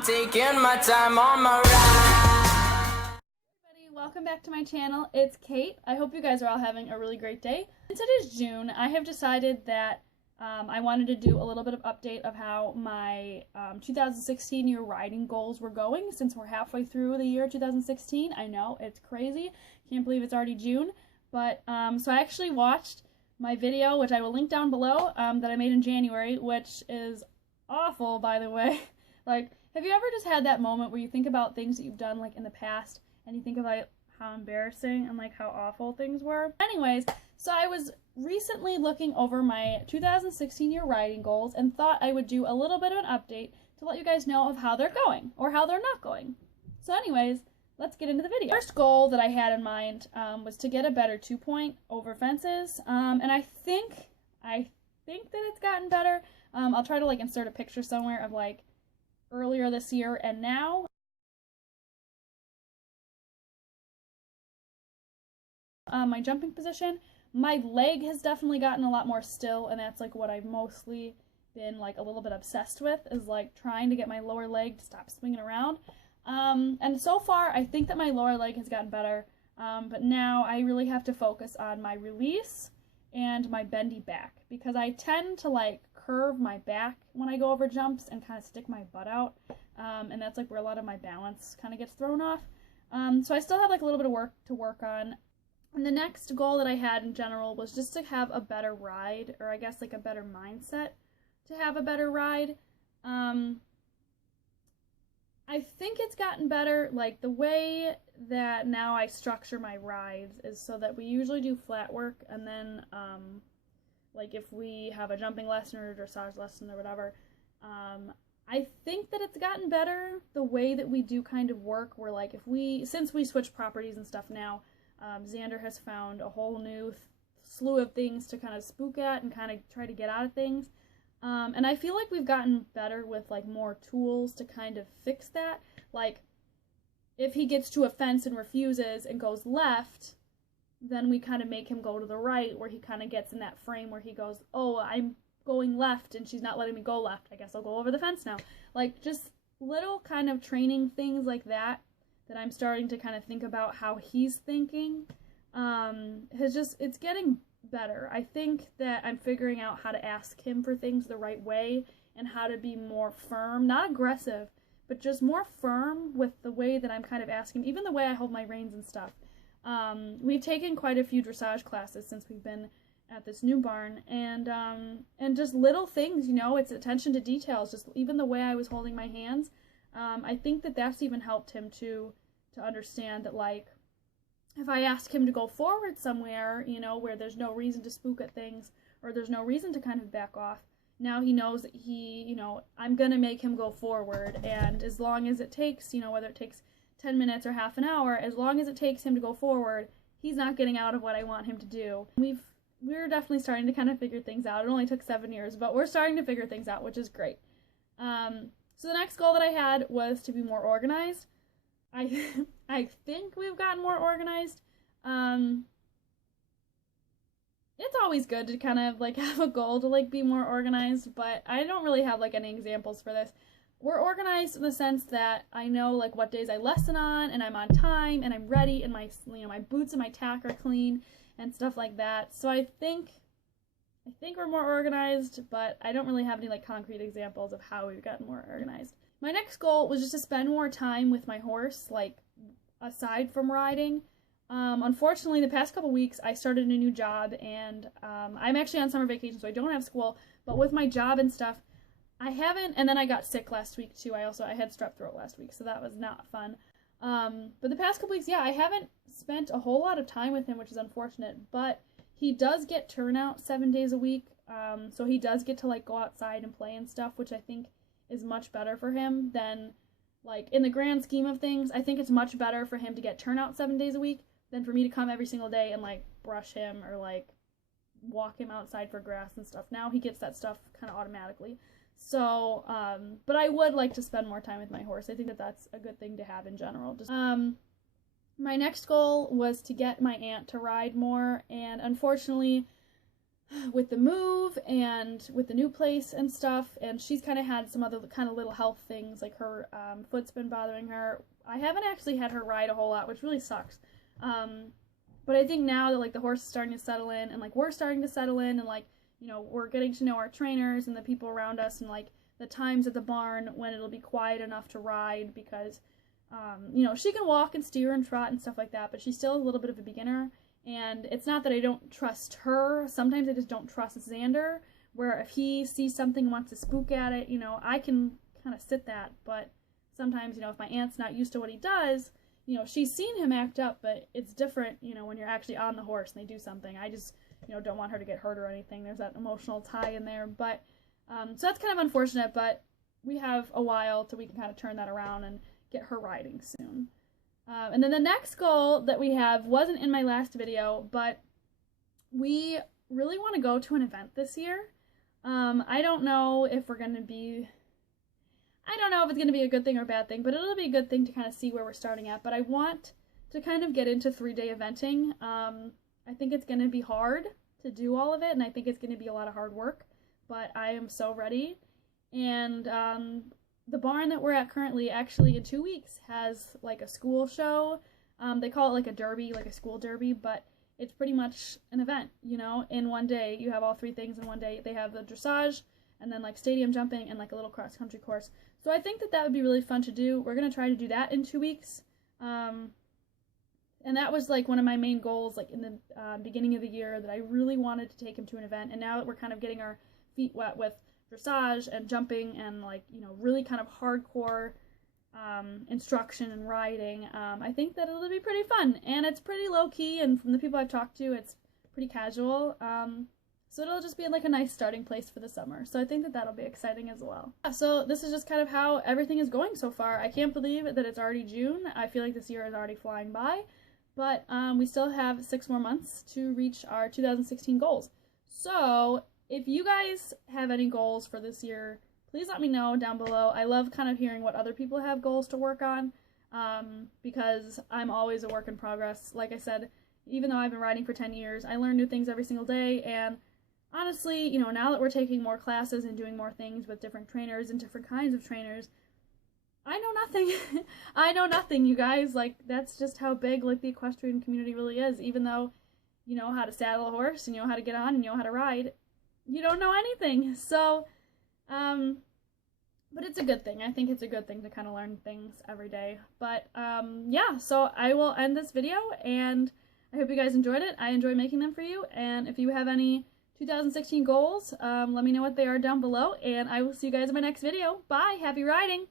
I'm taking my time on my ride. Everybody, welcome back to my channel. It's Kate. I hope you guys are all having a really great day. Since it is June, I have decided that I wanted to do a little bit of update of how my 2016 year riding goals were going since we're halfway through the year 2016. I know, it's crazy. Can't believe it's already June. But, so I actually watched my video, which I will link down below, that I made in January, which is awful, by the way. Like, have you ever just had that moment where you think about things that you've done, like, in the past, and you think about how embarrassing and, like, how awful things were? Anyways, so I was recently looking over my 2016 year riding goals and thought I would do a little bit of an update to let you guys know of how they're going, or how they're not going. So anyways, let's get into the video. First goal that I had in mind was to get a better 2-point over fences, and I think that it's gotten better. I'll try to like insert a picture somewhere of like earlier this year and now. My jumping position, my leg has definitely gotten a lot more still, and that's like what I've mostly been like a little bit obsessed with, is like trying to get my lower leg to stop swinging around. And so far, I think that my lower leg has gotten better, but now I really have to focus on my release and my bendy back, because I tend to like curve my back when I go over jumps and kind of stick my butt out, and that's like where a lot of my balance kind of gets thrown off. So I still have like a little bit of work to work on. And the next goal that I had in general was just to have a better ride, or I guess like a better mindset to have a better ride. I think it's gotten better. Like, the way that now I structure my rides is so that we usually do flat work, and then, like, if we have a jumping lesson or a dressage lesson or whatever, I think that it's gotten better the way that we do kind of work, where, like, since we switch properties and stuff now, Xander has found a whole new slew of things to kind of spook at and kind of try to get out of things. And I feel like we've gotten better with, like, more tools to kind of fix that. Like, if he gets to a fence and refuses and goes left, then we kind of make him go to the right, where he kind of gets in that frame where he goes, oh, I'm going left and she's not letting me go left. I guess I'll go over the fence now. Like, just little kind of training things like that I'm starting to kind of think about how he's thinking. It's getting better. I think that I'm figuring out how to ask him for things the right way and how to be more firm, not aggressive, but just more firm with the way that I'm kind of asking, even the way I hold my reins and stuff. We've taken quite a few dressage classes since we've been at this new barn, and just little things, you know, it's attention to details, just even the way I was holding my hands. I think that that's even helped him to understand that, like, if I ask him to go forward somewhere, you know, where there's no reason to spook at things, or there's no reason to kind of back off, now he knows that I'm gonna make him go forward, and as long as it takes, you know, whether it takes 10 minutes or half an hour, as long as it takes him to go forward, he's not getting out of what I want him to do. We're definitely starting to kind of figure things out. It only took 7 years, but we're starting to figure things out, which is great. So the next goal that I had was to be more organized. I think we've gotten more organized. It's always good to kind of like have a goal to like be more organized, but I don't really have like any examples for this. We're organized in the sense that I know like what days I lesson on, and I'm on time, and I'm ready, and my boots and my tack are clean and stuff like that. So I think we're more organized, but I don't really have any like concrete examples of how we've gotten more organized. My next goal was just to spend more time with my horse, like, aside from riding. Unfortunately, the past couple weeks, I started a new job, and I'm actually on summer vacation, so I don't have school, but with my job and stuff, I haven't, and then I got sick last week, too. I had strep throat last week, so that was not fun. But the past couple weeks, yeah, I haven't spent a whole lot of time with him, which is unfortunate, but he does get turnout 7 days a week, so he does get to, like, go outside and play and stuff, which I think is much better for him than, like, in the grand scheme of things, I think it's much better for him to get turnout 7 days a week than for me to come every single day and, like, brush him or, like, walk him outside for grass and stuff. Now he gets that stuff kind of automatically. So, but I would like to spend more time with my horse. I think that that's a good thing to have in general. Just, my next goal was to get my aunt to ride more, and unfortunately, with the move and with the new place and stuff, and she's kind of had some other kind of little health things, like her foot's been bothering her. I haven't actually had her ride a whole lot, which really sucks. But I think now that like the horse is starting to settle in, and like we're starting to settle in, and like, you know, we're getting to know our trainers and the people around us, and like the times at the barn when it'll be quiet enough to ride, because you know, she can walk and steer and trot and stuff like that, but she's still a little bit of a beginner. And it's not that I don't trust her. Sometimes I just don't trust Xander, where if he sees something and wants to spook at it, you know, I can kind of sit that. But sometimes, you know, if my aunt's not used to what he does, you know, she's seen him act up, but it's different, you know, when you're actually on the horse and they do something. I just, you know, don't want her to get hurt or anything. There's that emotional tie in there. But, so that's kind of unfortunate, but we have a while till we can kind of turn that around and get her riding soon. And then the next goal that we have wasn't in my last video, but we really want to go to an event this year. I don't know if we're going to be, I don't know if it's going to be a good thing or a bad thing, but it'll be a good thing to kind of see where we're starting at. But I want to kind of get into 3-day eventing. I think it's going to be hard to do all of it, and I think it's going to be a lot of hard work, but I am so ready. And the barn that we're at currently, actually in 2 weeks, has like a school show. They call it like a derby, like a school derby, but it's pretty much an event, you know. In one day, you have all 3 things in one day. They have the dressage, and then like stadium jumping, and like a little cross-country course. So I think that that would be really fun to do. We're going to try to do that in 2 weeks. And that was like one of my main goals, like in the beginning of the year, that I really wanted to take him to an event. And now that we're kind of getting our feet wet with dressage and jumping and like, you know, really kind of hardcore instruction and riding, I think that it'll be pretty fun, and it's pretty low-key, and from the people I've talked to, it's pretty casual, so it'll just be like a nice starting place for the summer. So I think that that'll be exciting as well. Yeah, so this is just kind of how everything is going so far. I can't believe that it's already June. I feel like this year is already flying by, but we still have 6 more months to reach our 2016 goals. So if you guys have any goals for this year, please let me know down below. I love kind of hearing what other people have goals to work on, because I'm always a work in progress. Like I said, even though I've been riding for 10 years, I learn new things every single day, and honestly, you know, now that we're taking more classes and doing more things with different trainers and different kinds of trainers, I know nothing. I know nothing, you guys. Like, that's just how big, like, the equestrian community really is. Even though you know how to saddle a horse, and you know how to get on, and you know how to ride, you don't know anything. So, but it's a good thing. I think it's a good thing to kind of learn things every day. But, yeah, so I will end this video, and I hope you guys enjoyed it. I enjoy making them for you, and if you have any 2016 goals, let me know what they are down below, and I will see you guys in my next video. Bye! Happy riding!